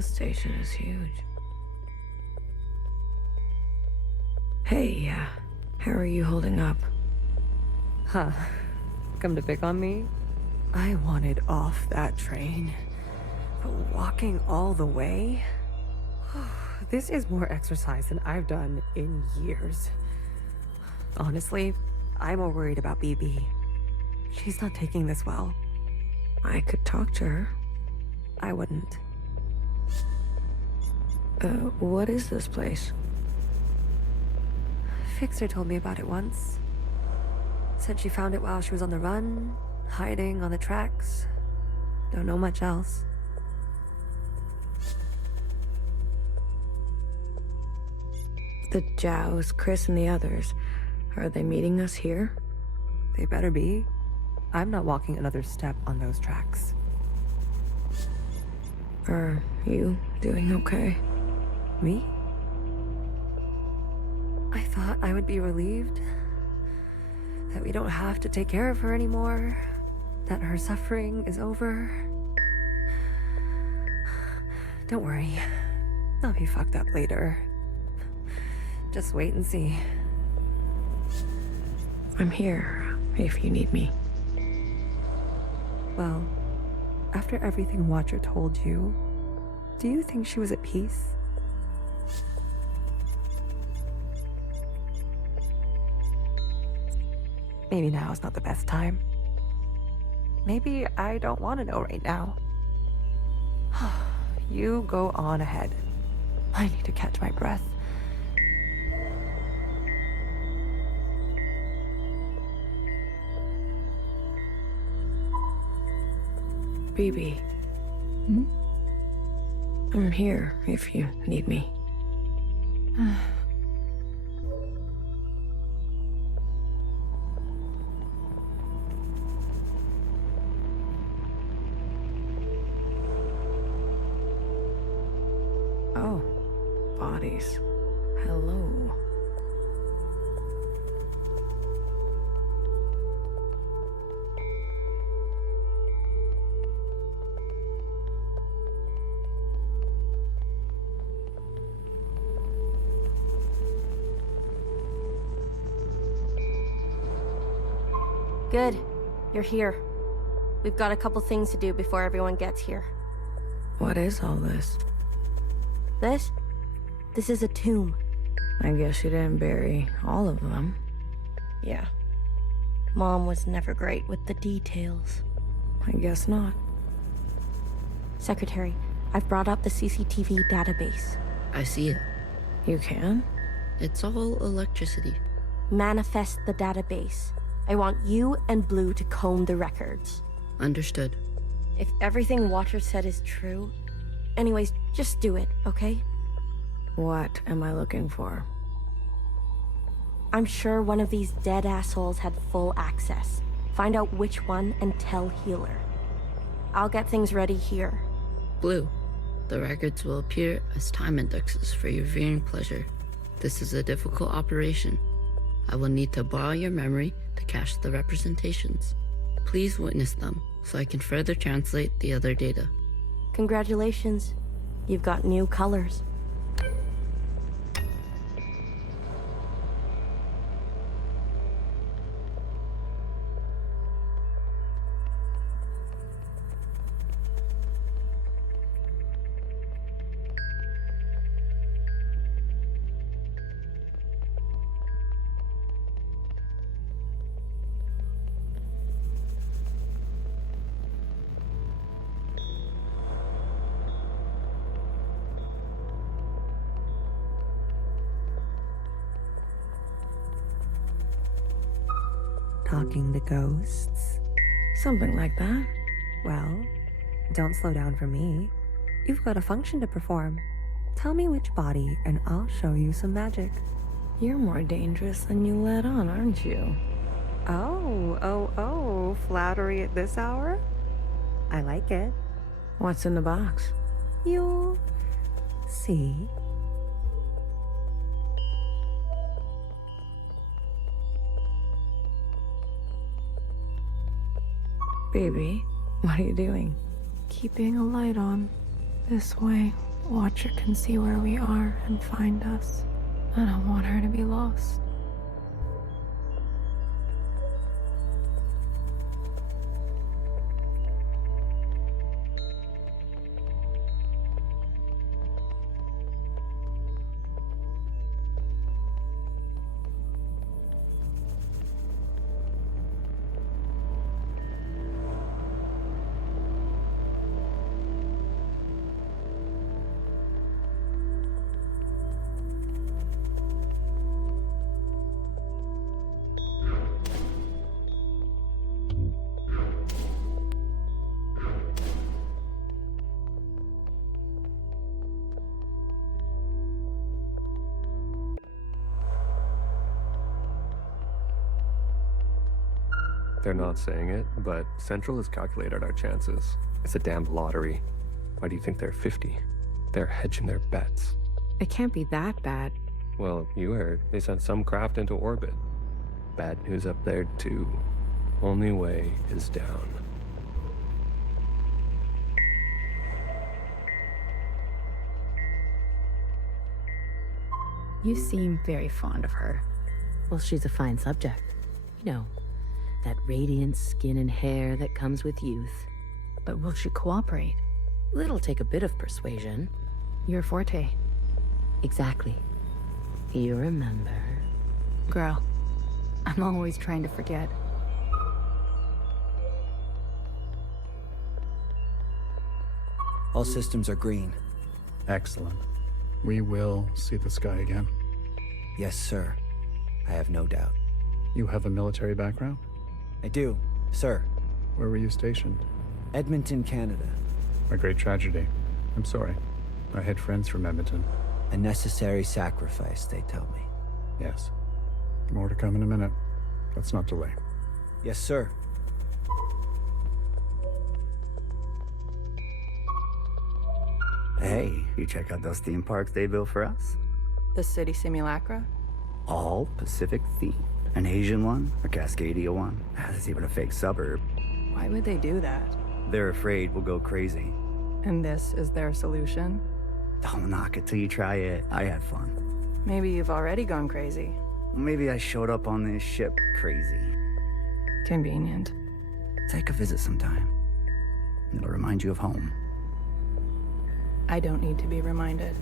This station is huge. Hey, how are you holding up? Huh. Come to pick on me? I wanted off that train. But walking all the way? This is more exercise than I've done in years. Honestly, I'm more worried about BB. She's not taking this well. I could talk to her. I wouldn't. What is this place? Fixer told me about it once. Said she found it while she was on the run, hiding on the tracks. Don't know much else. The Jows, Chris, and the others. Are they meeting us here? They better be. I'm not walking another step on those tracks. Are you doing okay? Me? I thought I would be relieved that we don't have to take care of her anymore, that her suffering is over. Don't worry, I'll be fucked up later. Just wait and see. I'm here, if you need me. Well, after everything Watcher told you, do you think she was at peace? Maybe now is not the best time. Maybe I don't want to know right now. You go on ahead. I need to catch my breath. BB. I'm here if you need me. Oh, bodies. Hello. Good. You're here. We've got a couple things to do before everyone gets here. What is all this? This? This is a tomb. I guess you didn't bury all of them. Yeah. Mom was never great with the details. I guess not. Secretary, I've brought up the CCTV database. I see it. You can? It's all electricity. Manifest the database. I want you and Blue to comb the records. Understood. If everything Watcher said is true... Anyways, just do it, okay? What am I looking for? I'm sure one of these dead assholes had full access. Find out which one and tell Healer. I'll get things ready here. Blue, the records will appear as time indexes for your viewing pleasure. This is a difficult operation. I will need to borrow your memory to cache the representations. Please witness them so I can further translate the other data. Congratulations. You've got new colors. Talking to ghosts? Something like that. Well, don't slow down for me. You've got a function to perform. Tell me which body, and I'll show you some magic. You're more dangerous than you let on, aren't you? Oh, flattery at this hour? I like it. What's in the box? You'll see. Baby, what are you doing? Keeping a light on. This way. Watcher can see where we are and find us. I don't want her to be lost. They're not saying it, but Central has calculated our chances. It's a damned lottery. Why do you think they're 50? They're hedging their bets. It can't be that bad. Well, you heard. They sent some craft into orbit. Bad news up there, too. Only way is down. You seem very fond of her. Well, she's a fine subject. You know, that radiant skin and hair that comes with youth. But will she cooperate? It'll take a bit of persuasion. Your forte. Exactly. You remember. Girl, I'm always trying to forget. All systems are green. Excellent. We will see the sky again. Yes, sir. I have no doubt. You have a military background? I do, sir. Where were you stationed? Edmonton, Canada. A great tragedy. I'm sorry. I had friends from Edmonton. A necessary sacrifice, they tell me. Yes. More to come in a minute. Let's not delay. Yes, sir. Hey, you check out those theme parks they built for us? The city simulacra? All Pacific themed. An Asian one, a Cascadia one. There's even a fake suburb. Why would they do that? They're afraid we'll go crazy. And this is their solution? Don't knock it till you try it. I had fun. Maybe you've already gone crazy. Maybe I showed up on this ship crazy. Convenient. Take a visit sometime. It'll remind you of home. I don't need to be reminded.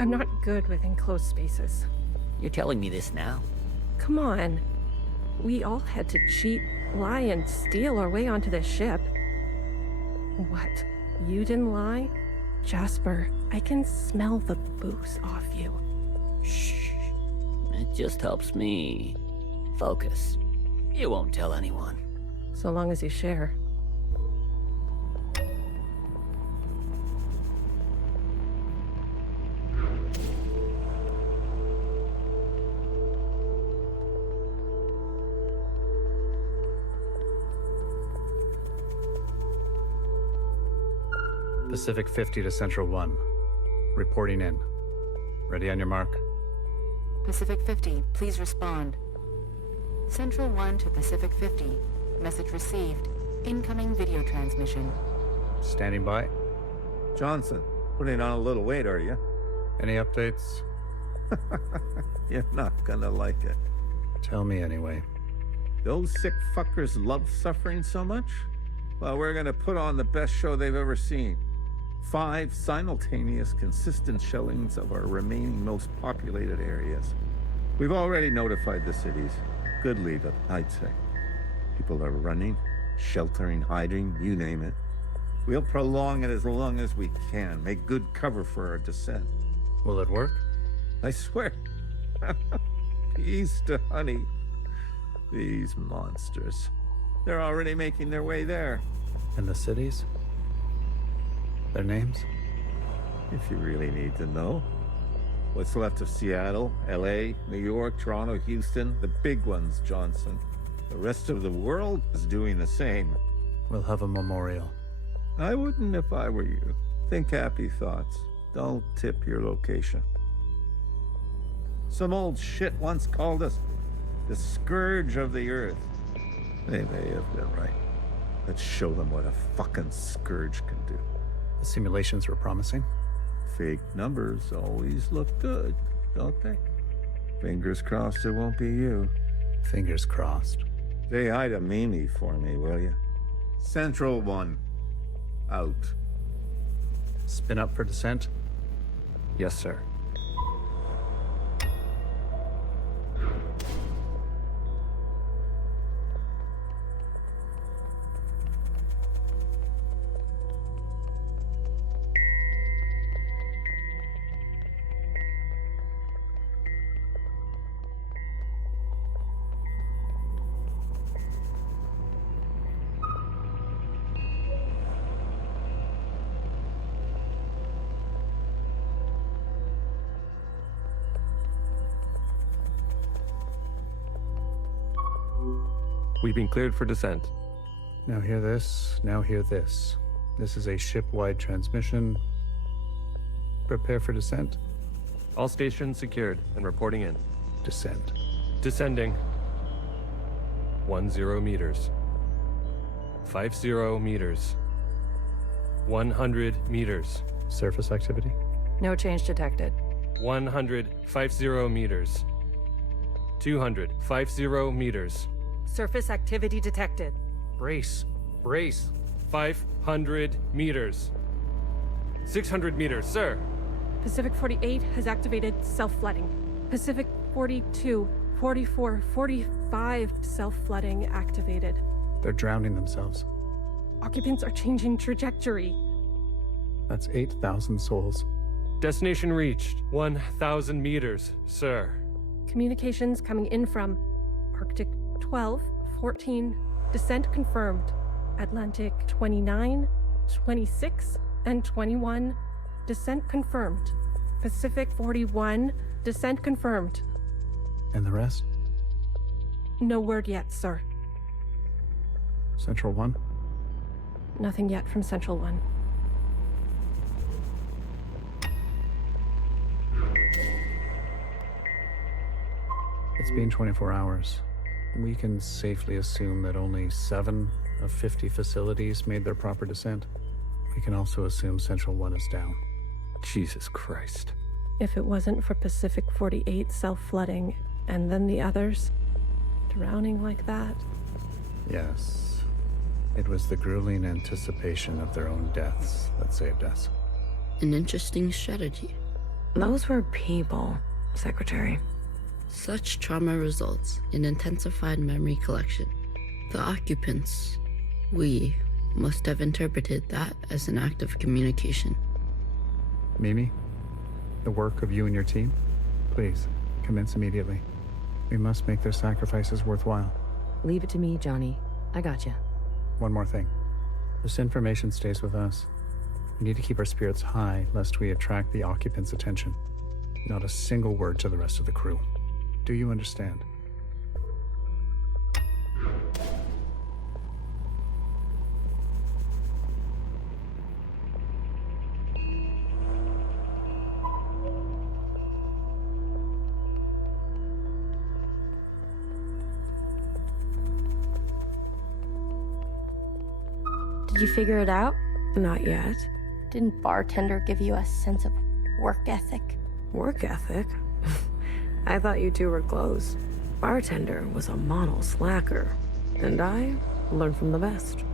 I'm not good with enclosed spaces. You're telling me this now? Come on. We all had to cheat, lie, and steal our way onto this ship. What? You didn't lie? Jasper, I can smell the booze off you. Shh. It just helps me focus. You won't tell anyone. So long as you share. Pacific 50 to Central 1. Reporting in. Ready on your mark. Pacific 50, please respond. Central 1 to Pacific 50. Message received. Incoming video transmission. Standing by. Johnson, putting on a little weight, are you? Any updates? You're not gonna like it. Tell me anyway. Those sick fuckers love suffering so much? Well, we're gonna put on the best show they've ever seen. 5 simultaneous, consistent shellings of our remaining most populated areas. We've already notified the cities. Good leave it, I'd say. People are running, sheltering, hiding, you name it. We'll prolong it as long as we can, make good cover for our descent. Will it work? I swear. Peace to honey. These monsters. They're already making their way there. And the cities? Their names? If you really need to know. What's left of Seattle, LA, New York, Toronto, Houston, the big ones, Johnson. The rest of the world is doing the same. We'll have a memorial. I wouldn't if I were you. Think happy thoughts. Don't tip your location. Some old shit once called us the scourge of the earth. They may have been right. Let's show them what a fucking scourge can do. The simulations were promising. Fake numbers always look good, don't they? Fingers crossed it won't be you. Fingers crossed. Say hi to Mimi for me, will you? Central 1. Out. Spin up for descent. Yes, sir. We've been cleared for descent. Now hear this, now hear this. This is a ship-wide transmission. Prepare for descent. All stations secured and reporting in. Descent. Descending. 10 meters. 50 meters. 100 meters. Surface activity. No change detected. 150 meters. 250 meters. Surface activity detected. Brace. Brace. 500 meters. 600 meters, sir. Pacific 48 has activated self-flooding. Pacific 42, 44, 45 self-flooding activated. They're drowning themselves. Occupants are changing trajectory. That's 8,000 souls. Destination reached. 1,000 meters, sir. Communications coming in from Arctic 12, 14, descent confirmed. Atlantic 29, 26, and 21, descent confirmed. Pacific 41, descent confirmed. And the rest? No word yet, sir. Central 1? Nothing yet from Central 1. It's been 24 hours. We can safely assume that only 7 of 50 facilities made their proper descent. We can also assume Central 1 is down. Jesus Christ. If it wasn't for Pacific 48 self-flooding, and then the others drowning like that. Yes. It was the grueling anticipation of their own deaths that saved us. An interesting strategy. Those were people, Secretary. Such trauma results in intensified memory collection. The occupants, we, must have interpreted that as an act of communication. Mimi, the work of you and your team, please, commence immediately. We must make their sacrifices worthwhile. Leave it to me, Johnny. I gotcha. One more thing. This information stays with us. We need to keep our spirits high lest we attract the occupants' attention. Not a single word to the rest of the crew. Do you understand? Did you figure it out? Not yet. Didn't bartender give you a sense of work ethic? Work ethic? I thought you two were close. Bartender was a model slacker, and I learned from the best.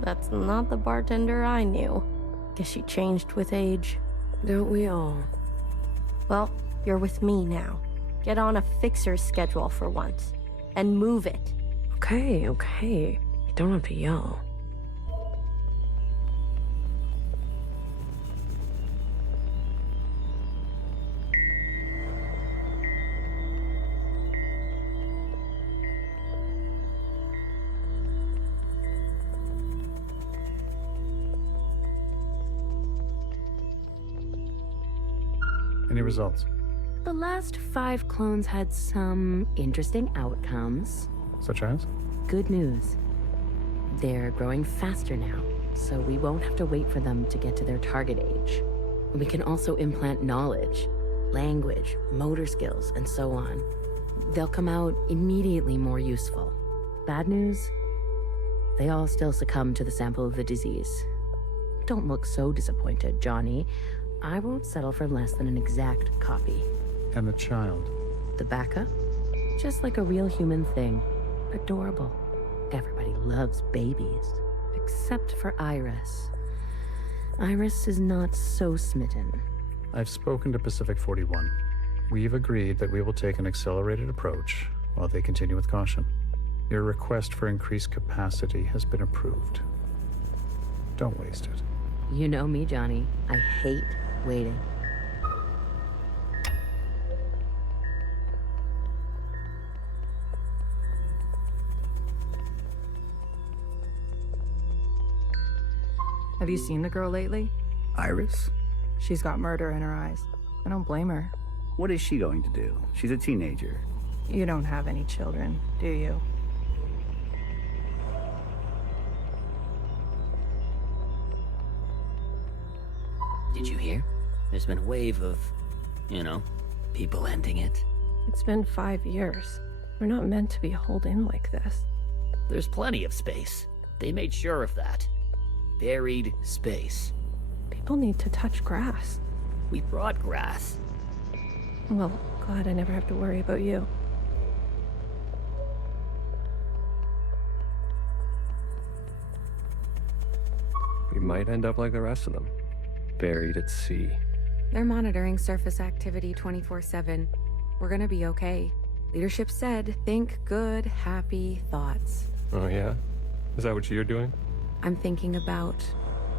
That's not the bartender I knew. Guess she changed with age. Don't we all? Well, you're with me now. Get on a fixer's schedule for once. And move it. Okay, okay. You don't have to yell. Any results? The last 5 clones had some interesting outcomes. Such as? Good news. They're growing faster now, so we won't have to wait for them to get to their target age. We can also implant knowledge, language, motor skills, and so on. They'll come out immediately more useful. Bad news? They all still succumb to the sample of the disease. Don't look so disappointed, Johnny. I won't settle for less than an exact copy. And the child? The backup? Just like a real human thing. Adorable. Everybody loves babies. Except for Iris. Iris is not so smitten. I've spoken to Pacific 41. We've agreed that we will take an accelerated approach while they continue with caution. Your request for increased capacity has been approved. Don't waste it. You know me, Johnny. I hate waiting. Have you seen the girl lately? Iris? She's got murder in her eyes. I don't blame her. What is she going to do? She's a teenager. You don't have any children, do you? Did you hear? There's been a wave of, people ending it. It's been 5 years. We're not meant to be holed in like this. There's plenty of space. They made sure of that. Buried space. People need to touch grass. We brought grass. Well, glad I never have to worry about you. We might end up like the rest of them. Buried at sea. They're monitoring surface activity 24/7. We're gonna be okay. Leadership said, think good, happy thoughts. Oh yeah? Is that what you're doing? I'm thinking about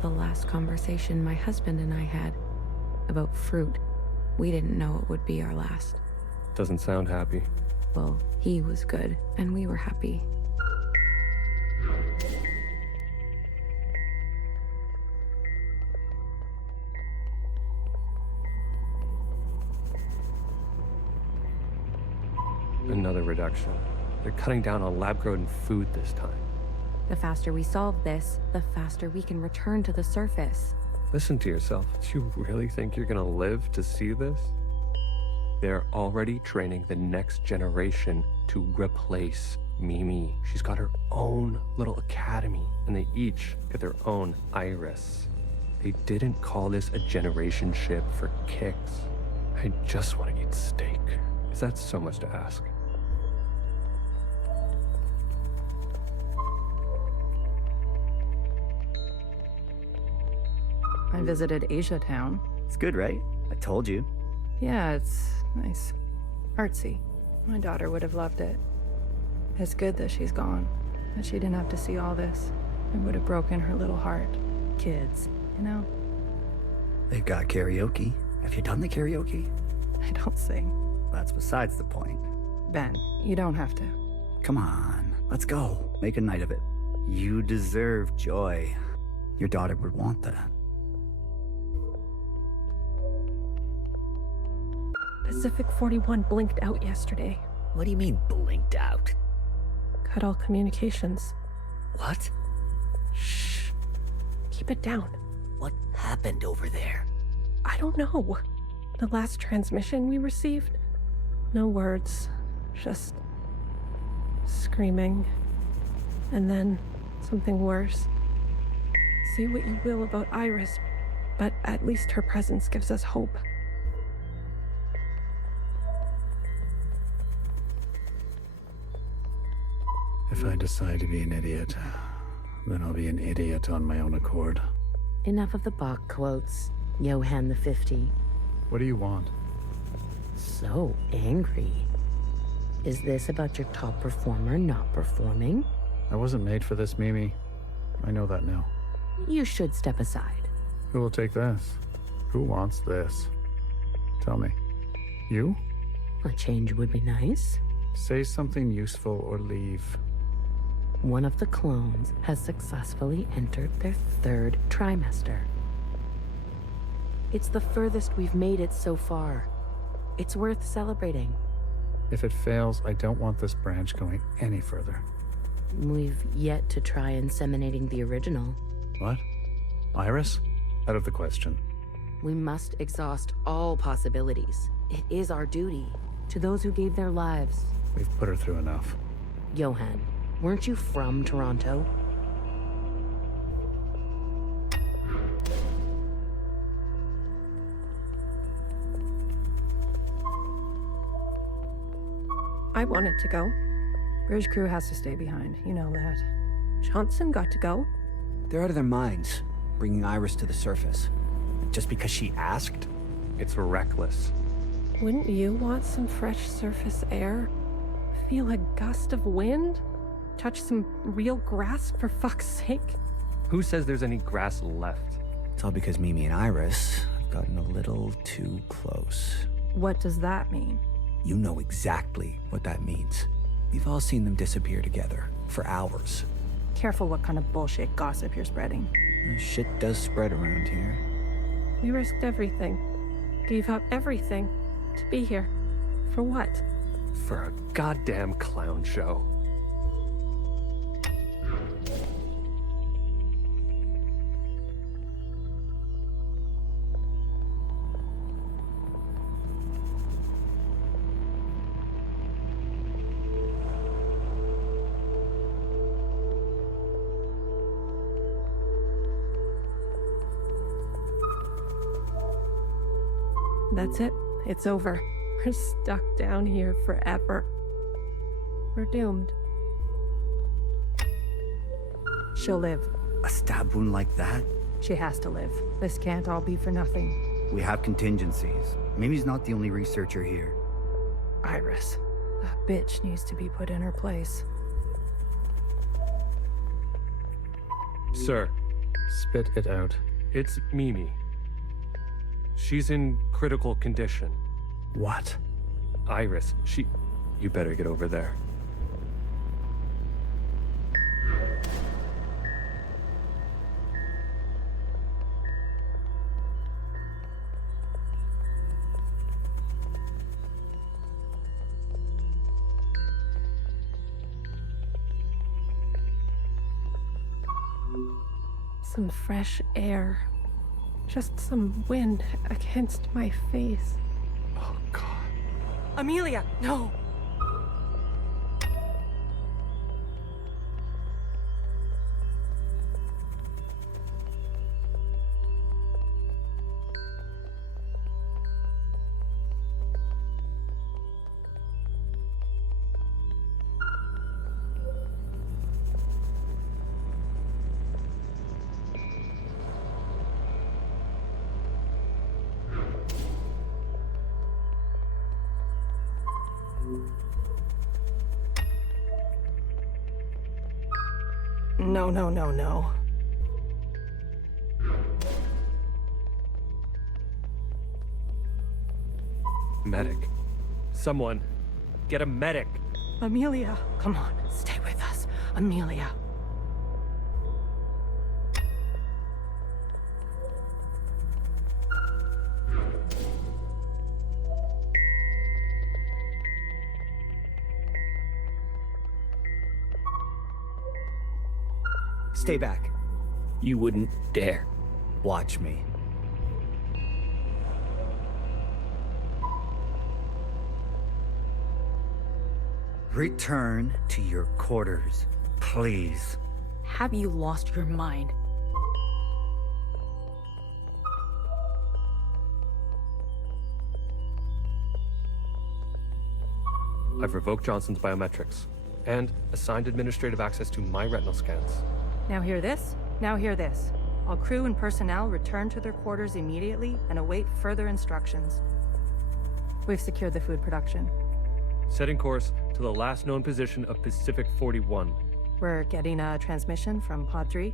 the last conversation my husband and I had about fruit. We didn't know it would be our last. Doesn't sound happy. Well, he was good, and we were happy. Another reduction. They're cutting down on lab-grown food this time. The faster we solve this, the faster we can return to the surface. Listen to yourself. Do you really think you're gonna live to see this? They're already training the next generation to replace Mimi. She's got her own little academy, and they each get their own Iris. They didn't call this a generation ship for kicks. I just want to eat steak. Is that so much to ask? I visited Asia Town. It's good, right? I told you. Yeah, it's nice. Artsy. My daughter would have loved it. It's good that she's gone. That she didn't have to see all this. It would have broken her little heart. Kids, you know? They've got karaoke. Have you done the karaoke? I don't sing. That's besides the point. Ben, you don't have to. Come on, let's go. Make a night of it. You deserve joy. Your daughter would want that. Pacific 41 blinked out yesterday. What do you mean, blinked out? Cut all communications. What? Shh. Keep it down. What happened over there? I don't know. The last transmission we received? No words. Just screaming. And then something worse. Say what you will about Iris, but at least her presence gives us hope. If I decide to be an idiot, then I'll be an idiot on my own accord. Enough of the Bach quotes, Johann the 50. What do you want? So angry. Is this about your top performer not performing? I wasn't made for this, Mimi. I know that now. You should step aside. Who will take this? Who wants this? Tell me. You? A change would be nice. Say something useful or leave. One of the clones has successfully entered their 3rd trimester. It's the furthest we've made it so far. It's worth celebrating. If it fails, I don't want this branch going any further. We've yet to try inseminating the original. What? Iris? Out of the question. We must exhaust all possibilities. It is our duty to those who gave their lives. We've put her through enough. Johan, weren't you from Toronto? I wanted to go. Bridge crew has to stay behind. You know that. Johnson got to go. They're out of their minds, bringing Iris to the surface. Just because she asked? It's reckless. Wouldn't you want some fresh surface air? Feel a gust of wind? Touch some real grass, for fuck's sake? Who says there's any grass left? It's all because Mimi and Iris have gotten a little too close. What does that mean? You know exactly what that means. We've all seen them disappear together for hours. Careful what kind of bullshit gossip you're spreading. Shit does spread around here. We risked everything. Gave up everything to be here. For what? For a goddamn clown show. That's it. It's over. We're stuck down here forever. We're doomed. She'll live. A stab wound like that? She has to live. This can't all be for nothing. We have contingencies. Mimi's not the only researcher here. Iris. That bitch needs to be put in her place. Sir. Spit it out. It's Mimi. She's in critical condition. What? Iris, You better get over there. Some fresh air. Just some wind against my face. Oh, God. Amelia, no! No. Medic. Someone, get a medic. Amelia, come on, stay with us. Amelia. Stay back. You wouldn't dare. Watch me. Return to your quarters, please. Have you lost your mind? I've revoked Johnson's biometrics and assigned administrative access to my retinal scans. Now hear this? Now hear this. All crew and personnel return to their quarters immediately and await further instructions. We've secured the food production. Setting course to the last known position of Pacific 41. We're getting a transmission from Pod 3.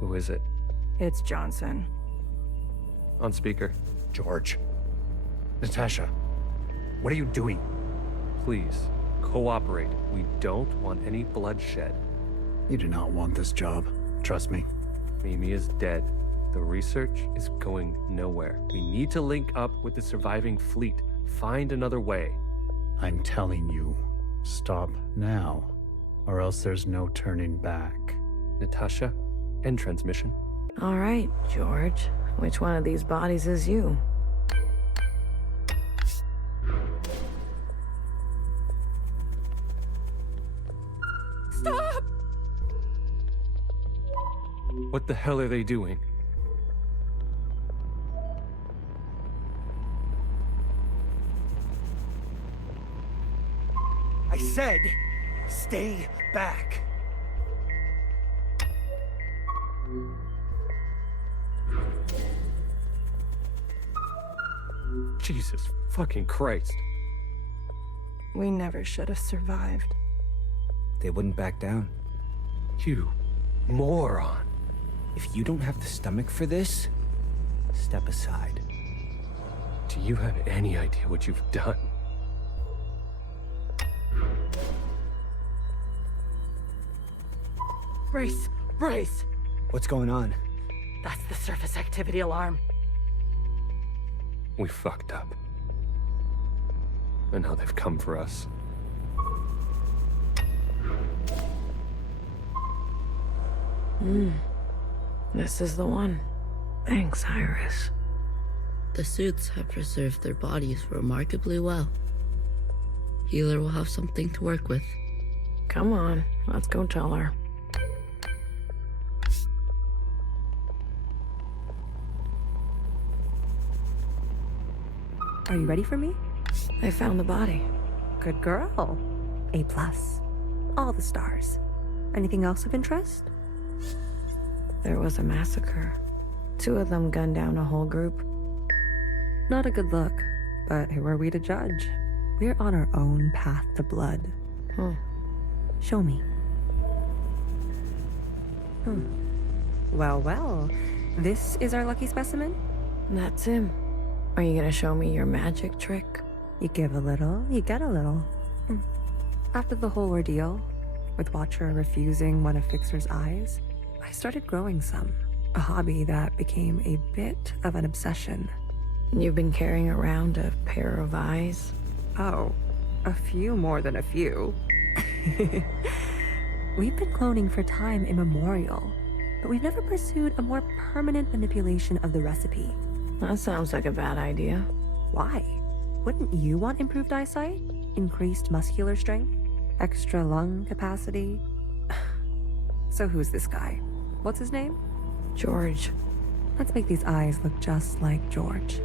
Who is it? It's Johnson. On speaker. George. Natasha. What are you doing? Please, cooperate. We don't want any bloodshed. You do not want this job. Trust me. Mimi is dead. The research is going nowhere. We need to link up with the surviving fleet. Find another way. I'm telling you, stop now. or else there's no turning back. Natasha, end transmission. All right, George. Which one of these bodies is you? Stop! What the hell are they doing? I said, stay back. Jesus fucking Christ. We never should have survived. They wouldn't back down. You moron. If you don't have the stomach for this, step aside. Do you have any idea what you've done? Brace! Brace! What's going on? That's the surface activity alarm. We fucked up. And now they've come for us. This is the one. Thanks, Iris. The suits have preserved their bodies remarkably well. Healer will have something to work with. Come on, let's go tell her. Are you ready for me? They found the body. Good girl. A+. All the stars. Anything else of interest? There was a massacre. 2 of them gunned down a whole group. Not a good look, but who are we to judge? We're on our own path to blood. Show me. Well, well. This is our lucky specimen? That's him. Are you gonna show me your magic trick? You give a little, you get a little. After the whole ordeal, with Watcher refusing one of Fixer's eyes, I started growing some. A hobby that became a bit of an obsession. You've been carrying around a pair of eyes? Oh, a few more than a few. We've been cloning for time immemorial, but we've never pursued a more permanent manipulation of the recipe. That sounds like a bad idea. Why? Wouldn't you want improved eyesight? Increased muscular strength? Extra lung capacity? So who's this guy? What's his name? George. Let's make these eyes look just like George.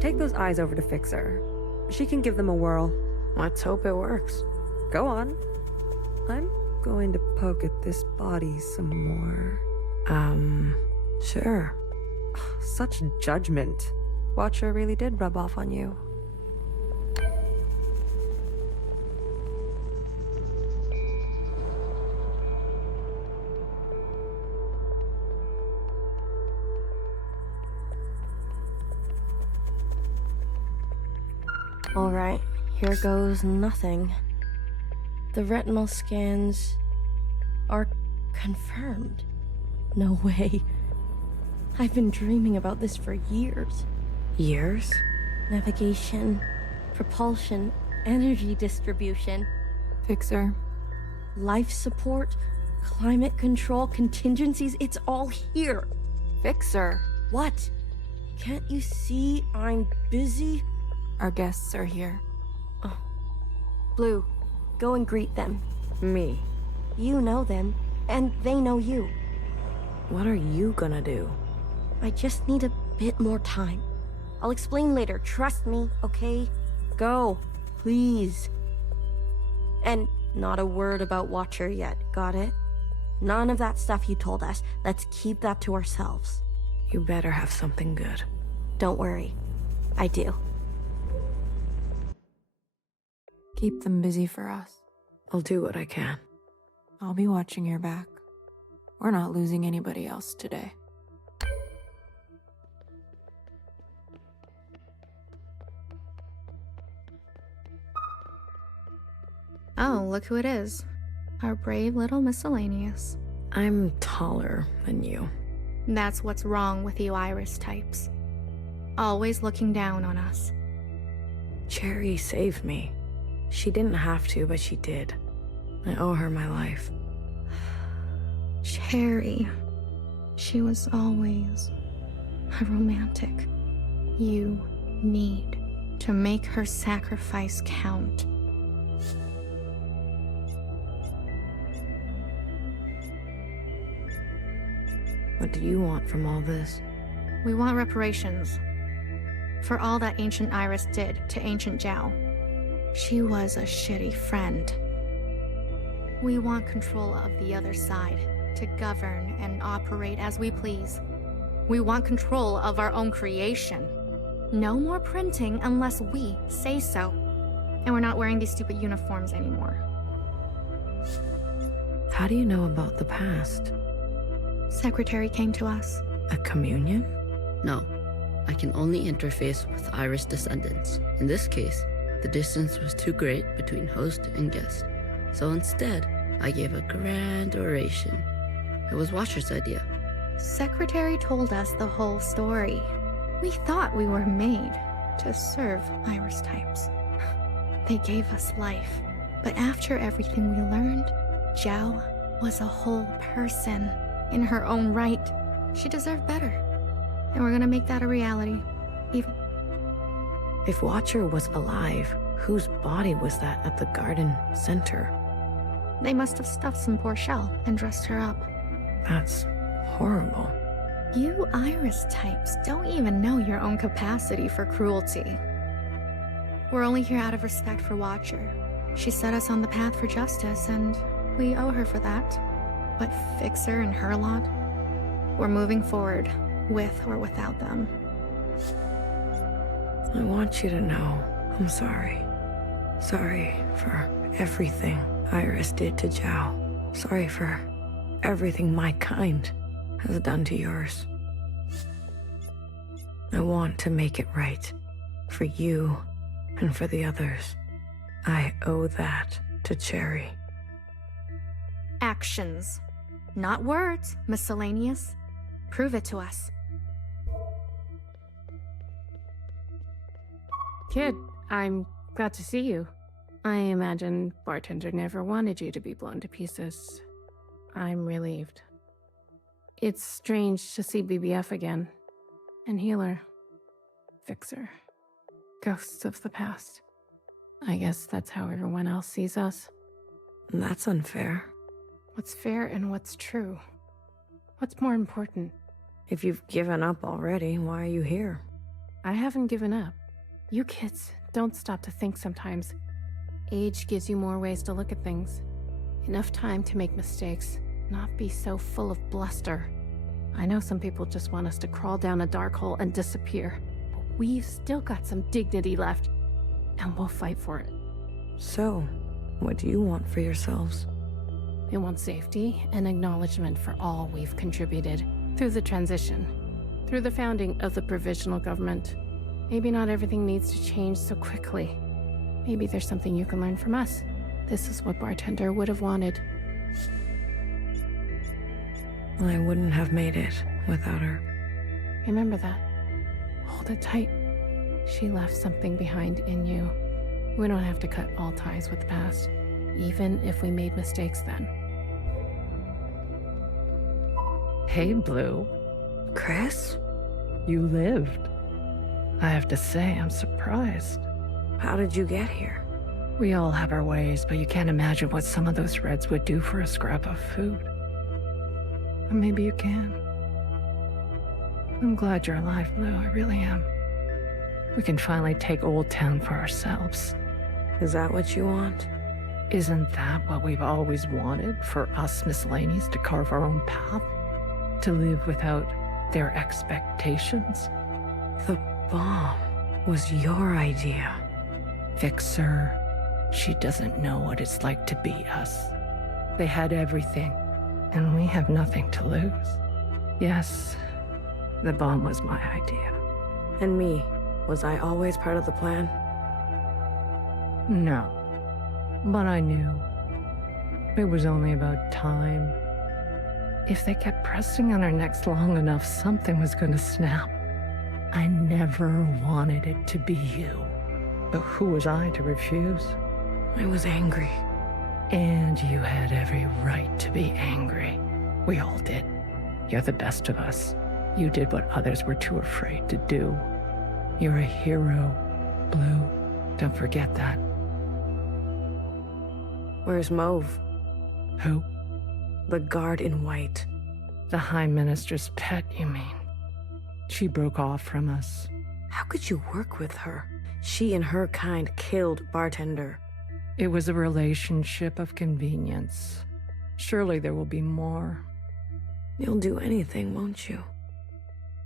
Take those eyes over to Fixer. She can give them a whirl. Let's hope it works. Go on. I'm going to poke at this body some more. Sure. Such judgment. Watcher really did rub off on you. All right, here goes nothing. The retinal scans are confirmed. No way. I've been dreaming about this for years. Years? Navigation, propulsion, energy distribution, Fixer. life support, climate control, contingencies, it's all here. Fixer. What? Can't you see I'm busy? Our guests are here. Oh. Blue, go and greet them. Me. You know them, and they know you. What are you gonna do? I just need a bit more time. I'll explain later, trust me, okay? Go, please. And not a word about Watcher yet, got it? None of that stuff you told us. Let's keep that to ourselves. You better have something good. Don't worry. I do. Keep them busy for us. I'll do what I can. I'll be watching your back. We're not losing anybody else today. Oh, look who it is. Our brave little miscellaneous. I'm taller than you. That's what's wrong with you Iris types. Always looking down on us. Cherry saved me. She didn't have to, but she did. I owe her my life. Cherry. She was always a romantic. You need to make her sacrifice count. What do you want from all this? We want reparations for all that Ancient Iris did to Ancient Zhao. She was a shitty friend. We want control of the other side, to govern and operate as we please. We want control of our own creation. No more printing unless we say so. And we're not wearing these stupid uniforms anymore. How do you know about the past? Secretary came to us. A communion? No, I can only interface with Iris descendants. In this case, the distance was too great between host and guest. So instead, I gave a grand oration. It was Watcher's idea. Secretary told us the whole story. We thought we were made to serve Iris types. They gave us life. But after everything we learned, Zhao was a whole person in her own right. She deserved better. And we're gonna make that a reality. If Watcher was alive, whose body was that at the garden center? They must have stuffed some poor shell and dressed her up. That's horrible. You Iris types don't even know your own capacity for cruelty. We're only here out of respect for Watcher. She set us on the path for justice, and we owe her for that. But Fixer and her lot, we're moving forward, with or without them. I want you to know I'm sorry. Sorry for everything Iris did to Zhao. Sorry for everything my kind has done to yours. I want to make it right. For you and for the others. I owe that to Cherry. Actions. Not words, miscellaneous. Prove it to us. Kid, I'm glad to see you. I imagine Bartender never wanted you to be blown to pieces. I'm relieved. It's strange to see BBF again. And Healer. Fixer. Ghosts of the past. I guess that's how everyone else sees us. That's unfair. What's fair and what's true? What's more important? If you've given up already, why are you here? I haven't given up. You kids don't stop to think sometimes. Age gives you more ways to look at things. Enough time to make mistakes, not be so full of bluster. I know some people just want us to crawl down a dark hole and disappear, but we've still got some dignity left, and we'll fight for it. So, what do you want for yourselves? We want safety and acknowledgement for all we've contributed through the transition, through the founding of the provisional government. Maybe not everything needs to change so quickly. Maybe there's something you can learn from us. This is what Bartender would have wanted. I wouldn't have made it without her. Remember that. Hold it tight. She left something behind in you. We don't have to cut all ties with the past, even if we made mistakes then. Hey, Blue. Chris? You lived. I have to say, I'm surprised. How did you get here? We all have our ways, but you can't imagine what some of those Reds would do for a scrap of food. Or maybe you can. I'm glad you're alive, Blue. I really am. We can finally take Old Town for ourselves. Is that what you want? Isn't that what we've always wanted? For us miscellaneous to carve our own path? To live without their expectations? The bomb was your idea. Fixer. She doesn't know what it's like to be us. They had everything, and we have nothing to lose. Yes, the bomb was my idea. And me, was I always part of the plan? No, but I knew. It was only about time. If they kept pressing on our necks long enough, something was going to snap. I never wanted it to be you. But who was I to refuse? I was angry. And you had every right to be angry. We all did. You're the best of us. You did what others were too afraid to do. You're a hero, Blue. Don't forget that. Where's Mauve? Who? The guard in white. The High Minister's pet, you mean? She broke off from us. How could you work with her? She and her kind killed Bartender. It was a relationship of convenience. Surely there will be more. You'll do anything, won't you?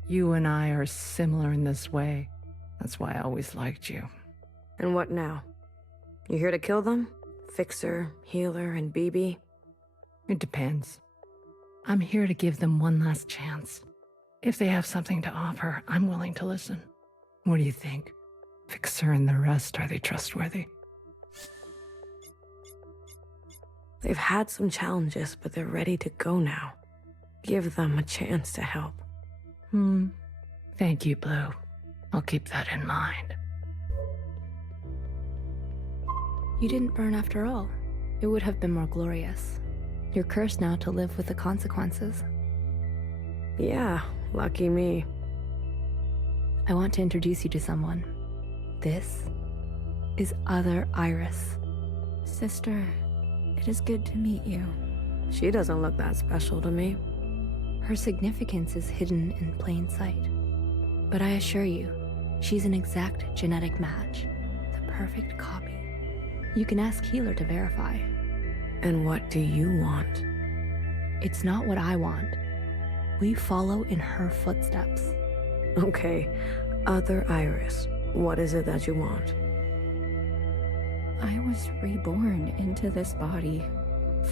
You and I are similar in this way. That's why I always liked you. And what now? You here to kill them? Fixer, Healer, and BB? It depends. I'm here to give them one last chance. If they have something to offer, I'm willing to listen. What do you think? Fixer and the rest, are they trustworthy? They've had some challenges, but they're ready to go now. Give them a chance to help. Thank you, Blue. I'll keep that in mind. You didn't burn after all. It would have been more glorious. You're cursed now to live with the consequences. Yeah, lucky me. I want to introduce you to someone. This is Other Iris. Sister, it is good to meet you. She doesn't look that special to me. Her significance is hidden in plain sight. But I assure you, she's an exact genetic match. The perfect copy. You can ask Healer to verify. And what do you want? It's not what I want. We follow in her footsteps. Okay, Other Iris, what is it that you want? I was reborn into this body,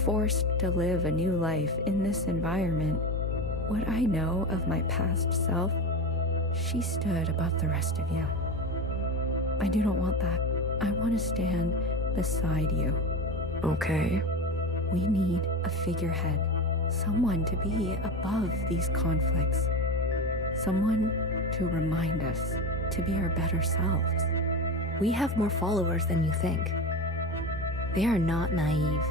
forced to live a new life in this environment. What I know of my past self, she stood above the rest of you. I do not want that. I want to stand beside you. Okay. We need a figurehead, someone to be above these conflicts, someone to remind us to be our better selves. We have more followers than you think. They are not naive.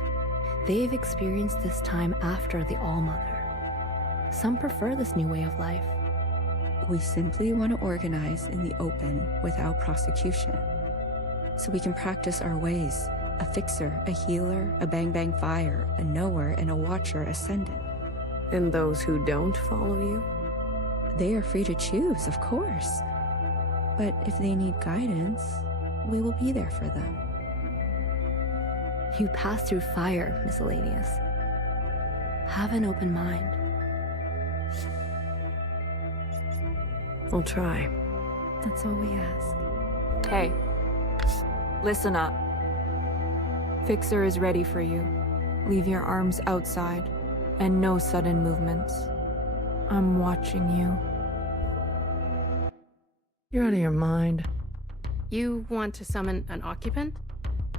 They've experienced this time after the All-Mother. Some prefer this new way of life. We simply want to organize in the open without prosecution, so we can practice our ways. A fixer, a healer, a bang-bang fire, a knower, and a watcher ascendant. And those who don't follow you? They are free to choose, of course. But if they need guidance, we will be there for them. You pass through fire, Miscellaneous. Have an open mind. I'll try. That's all we ask. Hey, listen up. Fixer is ready for you. Leave your arms outside, and no sudden movements. I'm watching you. You're out of your mind. You want to summon an occupant?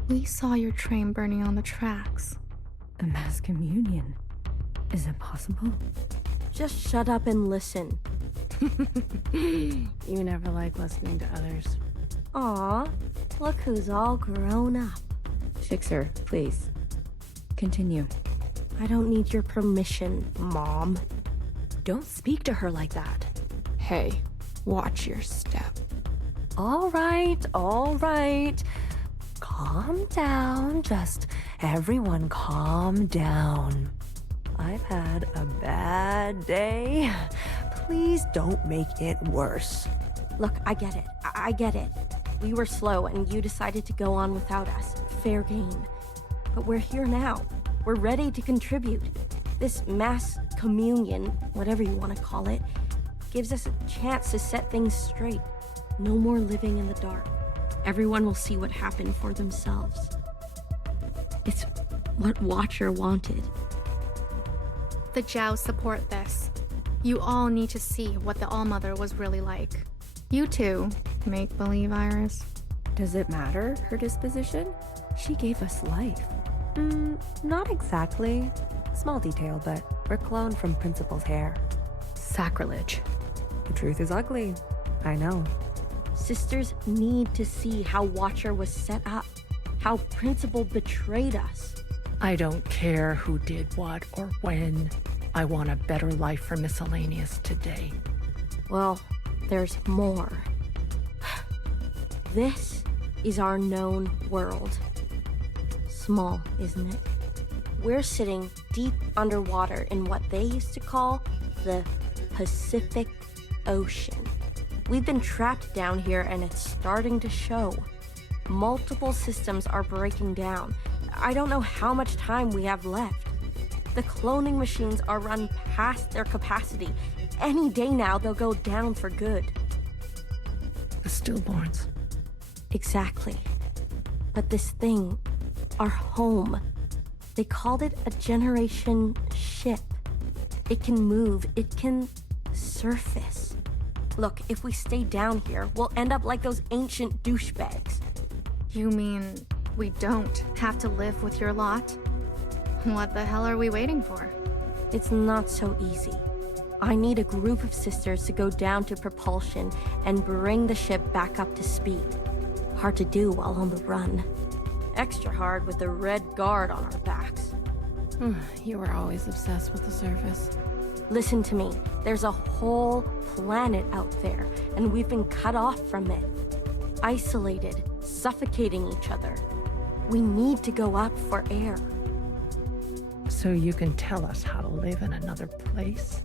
We saw your train burning on the tracks. A mass communion. Is it possible? Just shut up and listen. You never like listening to others. Aw, look who's all grown up. Fixer, please. Continue. I don't need your permission, Mom. Don't speak to her like that. Hey, watch your step. All right. Calm down. Just everyone calm down. I've had a bad day. Please don't make it worse. Look, I get it. I get it. We were slow and you decided to go on without us. Fair game. But we're here now. We're ready to contribute. This mass communion, whatever you want to call it, gives us a chance to set things straight. No more living in the dark. Everyone will see what happened for themselves. It's what Watcher wanted. The Jows support this. You all need to see what the All-Mother was really like. You too, make-believe Iris. Does it matter, her disposition? She gave us life. Not exactly. Small detail, but we're cloned from Principal's hair. Sacrilege. The truth is ugly. I know. Sisters need to see how Watcher was set up, how Principal betrayed us. I don't care who did what or when. I want a better life for Miscellaneous today. Well, there's more. This is our known world. Small, isn't it? We're sitting deep underwater in what they used to call the Pacific Ocean. We've been trapped down here and it's starting to show. Multiple systems are breaking down. I don't know how much time we have left. The cloning machines are run past their capacity. Any day now, they'll go down for good. The stillborns. Exactly. But this thing, our home, they called it a generation ship. It can move, it can surface. Look, if we stay down here, we'll end up like those ancient douchebags. You mean we don't have to live with your lot? What the hell are we waiting for? It's not so easy. I need a group of sisters to go down to propulsion and bring the ship back up to speed. Hard to do while on the run. Extra hard with the Red Guard on our backs. You were always obsessed with the surface. Listen to me. There's a whole planet out there, and we've been cut off from it. Isolated, suffocating each other. We need to go up for air. So you can tell us how to live in another place?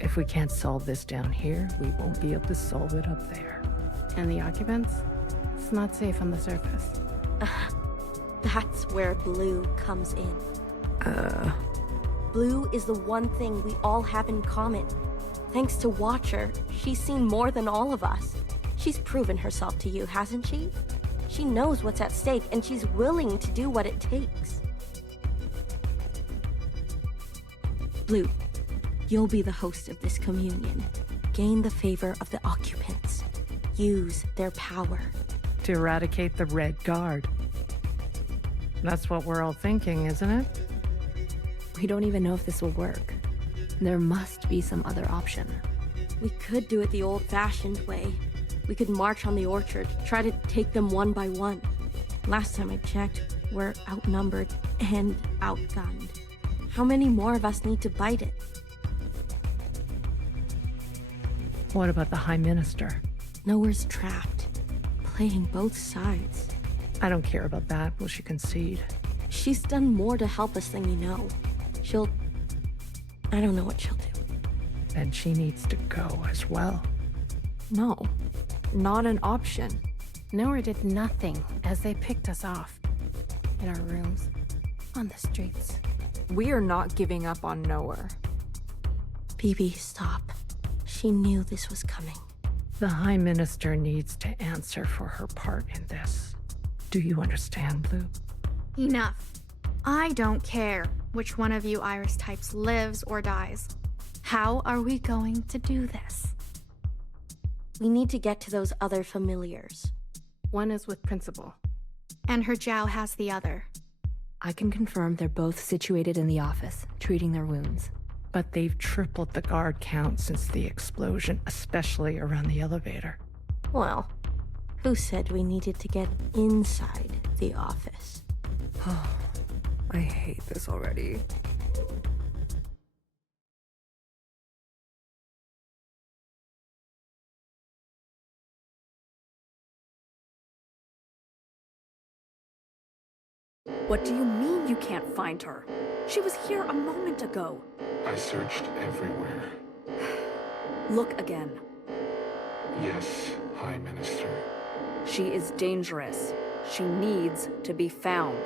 If we can't solve this down here, we won't be able to solve it up there. And the occupants? It's not safe on the surface. That's where Blue comes in. Blue is the one thing we all have in common. Thanks to Watcher, she's seen more than all of us. She's proven herself to you, hasn't she? She knows what's at stake, and she's willing to do what it takes. Blue, you'll be the host of this communion. Gain the favor of the occupants. Use their power. To eradicate the Red Guard. That's what we're all thinking, isn't it? We don't even know if this will work. There must be some other option. We could do it the old-fashioned way. We could march on the orchard, try to take them one by one. Last time I checked, we're outnumbered and outgunned. How many more of us need to bite it? What about the High Minister? Nowhere's trapped. Playing both sides. I don't care about that. Will she concede? She's done more to help us than you know. I don't know what she'll do. Then she needs to go as well. No, not an option. Nora did nothing as they picked us off. In our rooms, on the streets. We are not giving up on Nowhere. Phoebe, stop. She knew this was coming. The High Minister needs to answer for her part in this. Do you understand, Blue? Enough. I don't care which one of you Iris types lives or dies. How are we going to do this? We need to get to those other familiars. One is with Principal. And her Jiao has the other. I can confirm they're both situated in the office, treating their wounds. But they've tripled the guard count since the explosion, especially around the elevator. Well, who said we needed to get inside the office? I hate this already. What do you mean you can't find her? She was here a moment ago. I searched everywhere. Look again. Yes, High Minister. She is dangerous. She needs to be found.